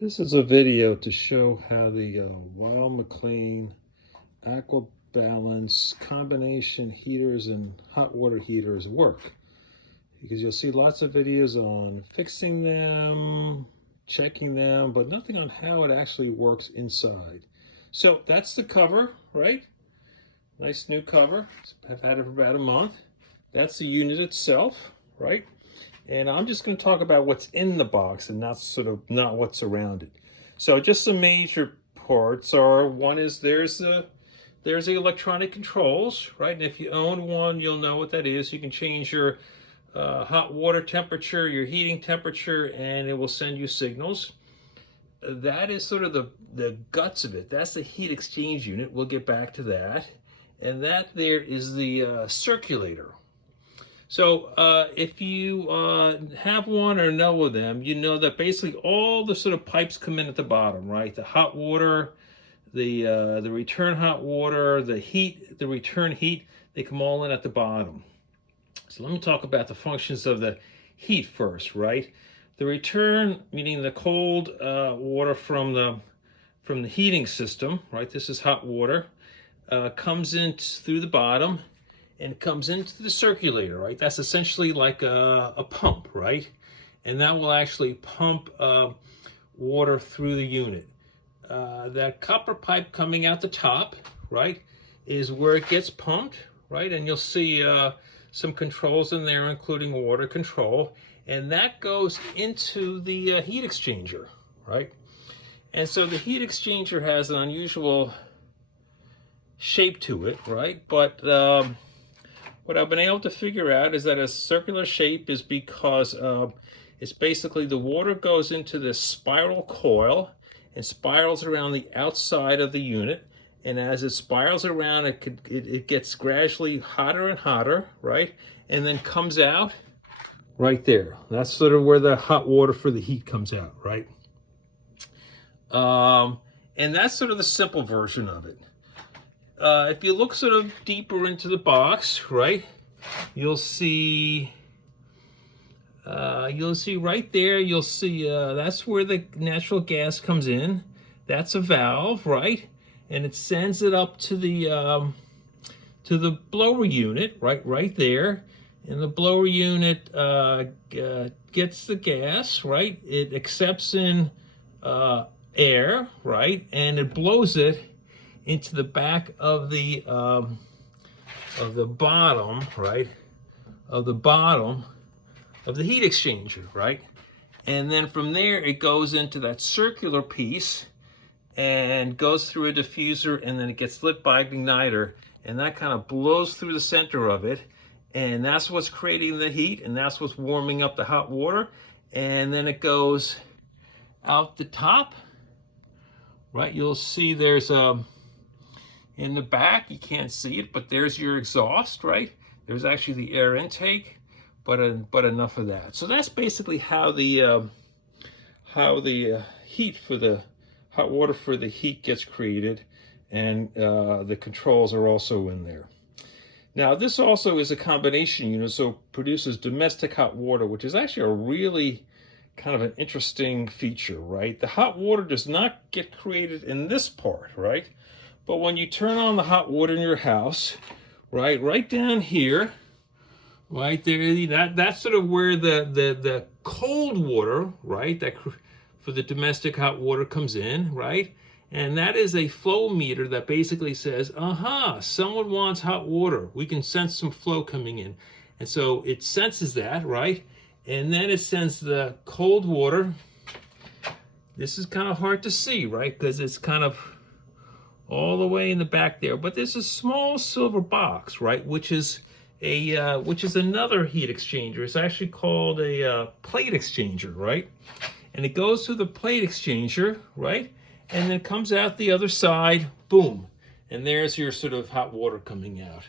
This is a video to show how the Weil-McLain AquaBalance combination heaters and hot water heaters work. Because you'll see lots of videos on fixing them, checking them, but nothing on how it actually works inside. So that's the cover, right? Nice new cover. I've had it for about a month. That's the unit itself, right? And I'm just going to talk about what's in the box and not what's around it. So just some major parts are, one is there's the electronic controls, right? And if you own one, you'll know what that is. You can change your hot water temperature, your heating temperature, and it will send you signals. That is sort of the guts of it. That's the heat exchange unit. We'll get back to that. And that there is the circulator. So if you have one or know of them, you know that basically all the sort of pipes come in at the bottom, right? The hot water, the return hot water, the heat, the return heat, they come all in at the bottom. So let me talk about the functions of the heat first, right? The return, meaning the cold water from the heating system, right? This is hot water, comes in through the bottom and comes into the circulator, right? That's essentially like a pump, right? And that will actually pump water through the unit. That copper pipe coming out the top, right, is where it gets pumped, right? And you'll see some controls in there, including water control. And that goes into the heat exchanger, right? And so the heat exchanger has an unusual shape to it, right? But what I've been able to figure out is that a circular shape is because it's basically the water goes into this spiral coil and spirals around the outside of the unit. And as it spirals around, it gets gradually hotter and hotter, right? And then comes out right there. That's sort of where the hot water for the heat comes out, right? And that's sort of the simple version of it. If you look sort of deeper into the box, right, you'll see right there, you'll see that's where the natural gas comes in. That's a valve, right? And it sends it up to the blower unit, right there. And the blower unit gets the gas, right? It accepts in air, right? And it blows it into the back of the bottom, right? Of the bottom of the heat exchanger, right? And then from there, it goes into that circular piece and goes through a diffuser, and then it gets lit by an igniter, and that kind of blows through the center of it. And that's what's creating the heat, and that's what's warming up the hot water. And then it goes out the top, right? You'll see there's in the back, you can't see it, but there's your exhaust, right? There's actually the air intake, but enough of that. So that's basically how the heat for the hot water for the heat gets created, and the controls are also in there. Now, this also is a combination unit, so it produces domestic hot water, which is actually a really kind of an interesting feature, right? The hot water does not get created in this part, right? But when you turn on the hot water in your house, right down here, right there, that's sort of where the cold water, right, that for the domestic hot water comes in, right? And that is a flow meter that basically says, someone wants hot water. We can sense some flow coming in. And so it senses that, right? And then it sends the cold water. This is kind of hard to see, right? Because it's kind of all the way in the back there. But there's a small silver box, right? Which is another heat exchanger. It's actually called a plate exchanger, right? And it goes through the plate exchanger, right? And then comes out the other side, boom. And there's your sort of hot water coming out.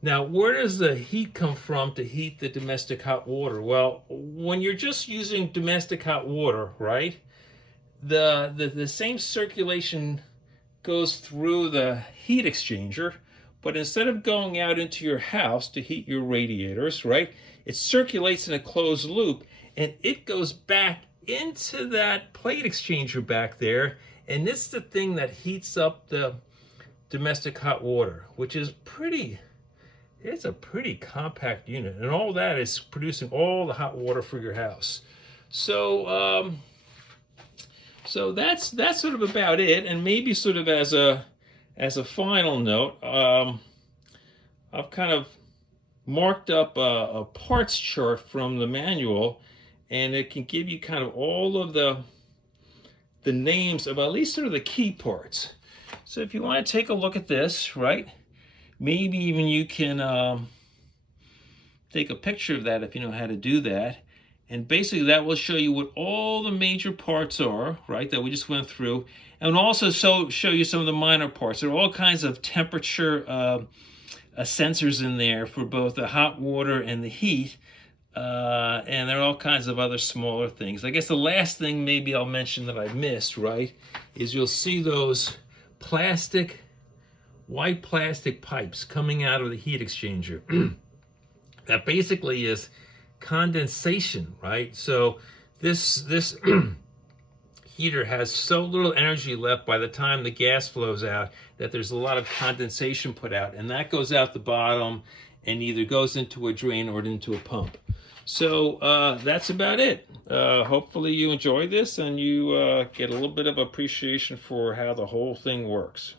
Now, where does the heat come from to heat the domestic hot water? Well, when you're just using domestic hot water, right, the same circulation goes through the heat exchanger, but instead of going out into your house to heat your radiators, right, it circulates in a closed loop, and it goes back into that plate exchanger back there, and this is the thing that heats up the domestic hot water, which is it's a pretty compact unit, and all that is producing all the hot water for your house. So so that's sort of about it. And maybe sort of as a final note, I've kind of marked up a parts chart from the manual, and it can give you kind of all of the names of at least sort of the key parts. So if you want to take a look at this, right, maybe even you can take a picture of that if you know how to do that. And basically that will show you what all the major parts are, right, that we just went through. And also show you some of the minor parts. There are all kinds of temperature sensors in there for both the hot water and the heat. And there are all kinds of other smaller things. I guess the last thing maybe I'll mention that I missed, right, is you'll see those white plastic pipes coming out of the heat exchanger. That basically is condensation, right? So this heater has so little energy left by the time the gas flows out that there's a lot of condensation put out, and that goes out the bottom and either goes into a drain or into a pump. So that's about it. Hopefully you enjoy this and you get a little bit of appreciation for how the whole thing works.